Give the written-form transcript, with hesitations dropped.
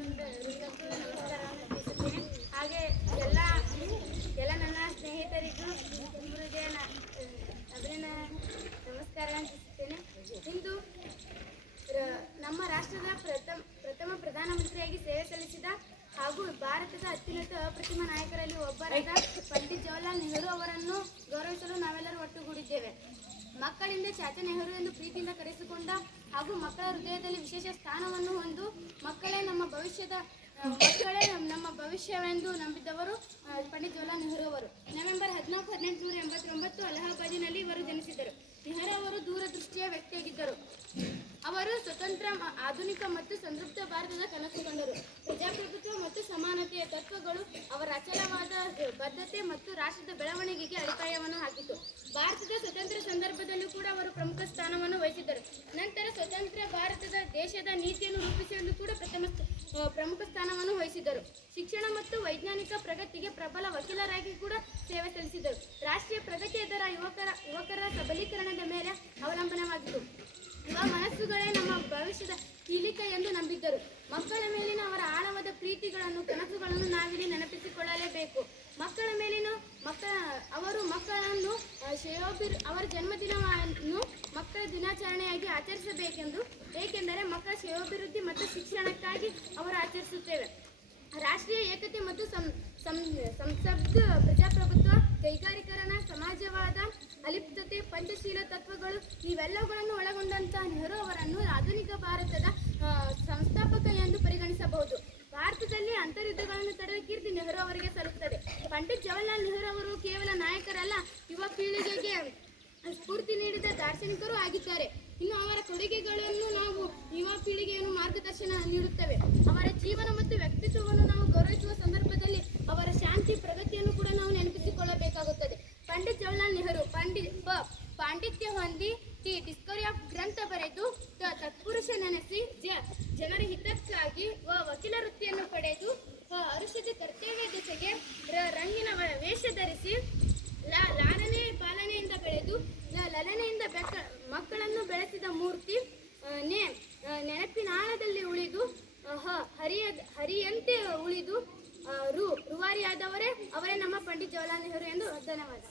ನಮಸ್ಕಾರವನ್ನು ತಿಳಿಸುತ್ತೇನೆ. ಹಾಗೆ ಎಲ್ಲ ನನ್ನ ಸ್ನೇಹಿತರಿಗೂ ನಮಸ್ಕಾರವನ್ನು ತಿಳಿಸುತ್ತೇನೆ. ಇಂದು ನಮ್ಮ ರಾಷ್ಟ್ರದ ಪ್ರಥಮ ಪ್ರಧಾನಮಂತ್ರಿಯಾಗಿ ಸೇವೆ ಸಲ್ಲಿಸಿದ ಹಾಗೂ ಭಾರತದ ಅತ್ಯುನ್ನತ ಅಪ್ರತಿಮ ನಾಯಕರಲ್ಲಿ ಒಬ್ಬರಾದ ಪಂಡಿತ್ ಜವಾಹರ್ಲಾಲ್ ನೆಹರು ಅವರನ್ನು ಗೌರವಿಸಲು ನಾವೆಲ್ಲರೂ ಒಟ್ಟುಗೂಡಿದ್ದೇವೆ. ಮಕ್ಕಳಿಂದ ಚಾಚಾ ನೆಹರು ಎಂದು ಪ್ರೀತಿಯಿಂದ ಕರೆಸಿಕೊಂಡ ಹಾಗೂ ಮಕ್ಕಳ ಹೃದಯದಲ್ಲಿ ವಿಶೇಷ ಸ್ಥಾನವನ್ನು ಹೊಂದು ಮಕ್ಕಳೇ ನಮ್ಮ ಭವಿಷ್ಯವೆಂದು ನಂಬಿದ್ದವರು ಪಂಡಿತ್ ಜವಾಹರ್ಲಾಲ್ ನೆಹರು ಅವರು. ನವೆಂಬರ್ 14, 1889 ಅಲಹಾಬಾದಿನಲ್ಲಿ ಇವರು ಜನಿಸಿದರು. ನೆಹರು ಅವರು ದೂರದೃಷ್ಟಿಯ ವ್ಯಕ್ತಿಯಾಗಿದ್ದರು. ಅವರು ಸ್ವತಂತ್ರ, ಆಧುನಿಕ ಮತ್ತು ಸಮೃದ್ಧ ಭಾರತದ ಕನಸು ಕಂಡರು. ಪ್ರಜಾಪ್ರಭುತ್ವ ಮತ್ತು ಸಮಾನತೆಯ ತತ್ವಗಳು ಅವರ ಅಚಲವಾದ ಬದ್ಧತೆ ಮತ್ತು ರಾಷ್ಟ್ರದ ಬೆಳವಣಿಗೆಗೆ ಅಡಿಪಾಯವನ್ನು ಹಾಕಿತು. ಭಾರತದ ಸ್ವತಂತ್ರ ಸಂದರ್ಭದಲ್ಲೂ ಕೂಡ ಅವರು ಪ್ರಮುಖ ಸ್ಥಾನವನ್ನು ವಹಿಸಿದ್ದರು. ನಂತರ ಸ್ವತಂತ್ರ ಭಾರತದ ದೇಶದ ನೀತಿಯನ್ನು ರೂಪಿಸುವಲ್ಲೂ ಕೂಡ ಪ್ರಮುಖ ಸ್ಥಾನವನ್ನು ವಹಿಸಿದ್ದರು. ಶಿಕ್ಷಣ ಮತ್ತು ವೈಜ್ಞಾನಿಕ ಪ್ರಗತಿಗೆ ಪ್ರಬಲ ವಕೀಲರಾಗಿ ಕೂಡ ಸೇವೆ ಸಲ್ಲಿಸಿದರು. ರಾಷ್ಟ್ರೀಯ ಪ್ರಗತಿ ಅದರ ಯುವಕರ ಸಬಲೀಕರಣದ ಮೇಲೆ ಅವಲಂಬನವಾಗಿತ್ತು. ಯುವ ಮನಸ್ಸುಗಳೇ ನಮ್ಮ ಭವಿಷ್ಯದ ಕೀಲಿಕ ಎಂದು ನಂಬಿದ್ದರು. ಮಕ್ಕಳ ಮೇಲಿನ ಅವರ ಆಳವಾದ ಪ್ರೀತಿಗಳನ್ನು, ಕನಸುಗಳನ್ನು ನಾವಿಲ್ಲಿ ನೆನಪಿಸಿಕೊಳ್ಳಲೇಬೇಕು. ಮಕ್ಕಳ ಮೇಲಿನ ಮಕ್ಕಳನ್ನು ಅವರ ಜನ್ಮದಿನವನ್ನು ಮಕ್ಕಳ ದಿನಾಚರಣೆಯಾಗಿ ಆಚರಿಸಬೇಕೆಂದು, ಏಕೆಂದರೆ ಮಕ್ಕಳ ಶ್ರೇಯೋಭಿವೃದ್ಧಿ ಮತ್ತು ಶಿಕ್ಷಣಕ್ಕಾಗಿ ಅವರು ಆಚರಿಸುತ್ತೇವೆ. ರಾಷ್ಟ್ರೀಯ ಏಕತೆ ಮತ್ತು ಸಂಸದ್, ಪ್ರಜಾಪ್ರಭುತ್ವ, ಕೈಗಾರಿಕರಣ, ಸಮಾಜವಾದ, ಅಲಿಪ್ತತೆ, ಪಂಚಶೀಲ ತತ್ವಗಳು ಇವೆಲ್ಲವುಗಳನ್ನು ಒಳಗೊಂಡಂತಹ ನೆಹರು ಅವರನ್ನು ಆಧುನಿಕ ಭಾರತದ ಸಂಸ್ಥಾಪಕ ಎಂದು ಪರಿಗಣಿಸಬಹುದು. ಭಾರತದಲ್ಲಿ ಅಂತರ್ಯುದ್ಧಗಳನ್ನು ತಡೆದ ಕೀರ್ತಿ ನೆಹರು ಅವರಿಗೆ ಸಲ್ಲುತ್ತದೆ. ಪಂಡಿತ್ ಜವಾಹರ್ಲಾಲ್ ನೆಹರು ಅವರು ಕೇವಲ ನಾಯಕರಲ್ಲ, ಯುವ ಪೀಳಿಗೆಗೆ ಸ್ಫೂರ್ತಿ ನೀಡಿದ ದಾರ್ಶನಿಕರೂ ಆಗಿದ್ದಾರೆ. ಇನ್ನು ಅವರ ಕೊಡುಗೆಗಳನ್ನು ನಾವು ಯುವ ಪೀಳಿಗೆಯನ್ನು ಮಾರ್ಗದರ್ಶನ ನೀಡುತ್ತವೆ. ಅವರ ಜೀವನ ಮತ್ತು ವ್ಯಕ್ತಿತ್ವವನ್ನು ನಾವು ಗೌರವಿಸುವ ಸಂದರ್ಭದಲ್ಲಿ ಅವರ ಶಾಂತಿ, ಪ್ರಗತಿಯನ್ನು ಕೂಡ ನಾವು ನೆನಪಿಸಿಕೊಳ್ಳಬೇಕಾಗುತ್ತದೆ. ಪಂಡಿತ್ ಜವಾಹರ್ಲಾಲ್ ನೆಹರು ಪಾಂಡಿತ್ಯ ಹೊಂದಿ, ಡಿಸ್ಕವರಿ ಆಫ್ ಗ್ರಂಥ ಬರೆದು, ತತ್ಪುರುಷ ನೆನೆಸಿ, ಜನರ ಹಿತಕ್ಕಾಗಿ ವಕೀಲ ವೃತ್ತಿಯನ್ನು ಪಡೆದು, ಹರುಷದ ಕರ್ತವ್ಯ ದಿಸೆಗೆ ರಂಗಿನ ವೇಷ ಧರಿಸಿ, ಲಾಲನೆ ಪಾಲನೆಯಿಂದ ಬೆಳೆದು ಲಲನೆಯಿಂದ ಮಕ್ಕಳನ್ನು ಬೆಳೆಸಿದ ಮೂರ್ತಿ, ನೆನಪಿನಾಳದಲ್ಲಿ ಉಳಿದು ಹರಿಯಂತೆ ಉಳಿದು ರೂವಾರಿಯಾದವರೇ ಅವರೇ ನಮ್ಮ ಪಂಡಿತ್ ಜವಾಹರ್ಲಾಲ್ ನೆಹರು ಎಂದು. ಧನ್ಯವಾದ.